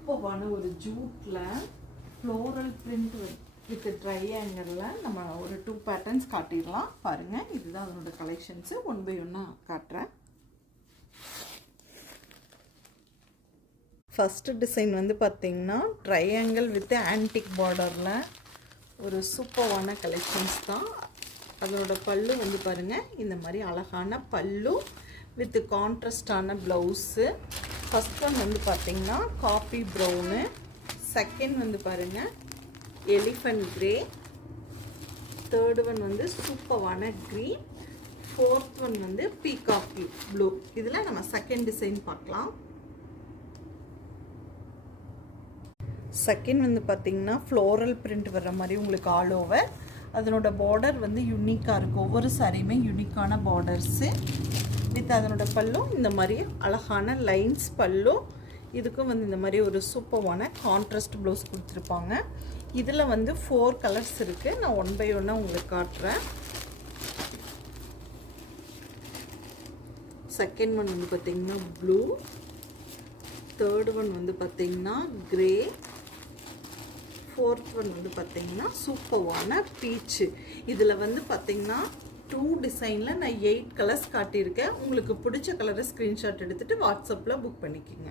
சூப்பரான ஒரு ஜூட்டில் floral print with ட்ரையாங்கிளில் நம்ம ஒரு 2 பேட்டர்ன்ஸ் காட்டிடலாம். பாருங்கள், இதுதான் அதனோட கலெக்ஷன்ஸு. 1 by 1 காட்டுறேன். ஃபஸ்ட்டு டிசைன் வந்து பார்த்திங்கன்னா ட்ரையாங்கிள் வித் ஆன்டிக் பார்டரில் ஒரு சூப்பரான கலெக்ஷன்ஸ் தான். அதனோட பல்லு வந்து பாருங்கள், இந்த மாதிரி அழகான பல்லு வித் கான்ட்ராஸ்டான ப்ளவுஸு. ஃபஸ்ட் ஒன் வந்து பார்த்திங்கன்னா காபி ப்ரௌனு, செகண்ட் வந்து பாருங்கள் எலிஃபண்ட் கிரே, தேர்டு ஒன் வந்து சூப்பரான க்ரீன், ஃபோர்த் ஒன் வந்து பீகாக் ப்ளூ. இதில் நம்ம செகண்ட் டிசைன் பார்க்கலாம். செகண்ட் வந்து பார்த்திங்கன்னா ஃப்ளோரல் பிரிண்ட் வர்ற மாதிரி உங்களுக்கு ஆல் ஓவர். அதனோட பார்டர் வந்து யூனிக்காக இருக்கும். ஒவ்வொரு சாரியுமே யூனிக்கான பார்டர்ஸு வித் அதனோட பல்லும் இந்த மாதிரி அழகான லைன்ஸ் பல்லு. இதுக்கும் வந்து இந்த மாதிரி ஒரு சூப்பரான கான்ட்ராஸ்ட் ப்ளவுஸ் கொடுத்துருப்பாங்க. இதில் வந்து 4 கலர்ஸ் இருக்குது. நான் 1 by 1 உங்களுக்கு காட்டுறேன். செகண்ட் ஒன் வந்து பார்த்திங்கன்னா ப்ளூ, தேர்ட் ஒன் வந்து பார்த்திங்கன்னா கிரே, ஃபோர்த் ஒன் வந்து பார்த்திங்கன்னா சூப்பரான பீச்சு. இதில் வந்து பார்த்திங்கன்னா 2 டிசைனில் நான் 8 கலர்ஸ் காட்டியிருக்கேன். உங்களுக்கு பிடிச்ச கலரை ஸ்க்ரீன்ஷாட் எடுத்துகிட்டு வாட்ஸ்அப்பில் புக் பண்ணிக்கோங்க.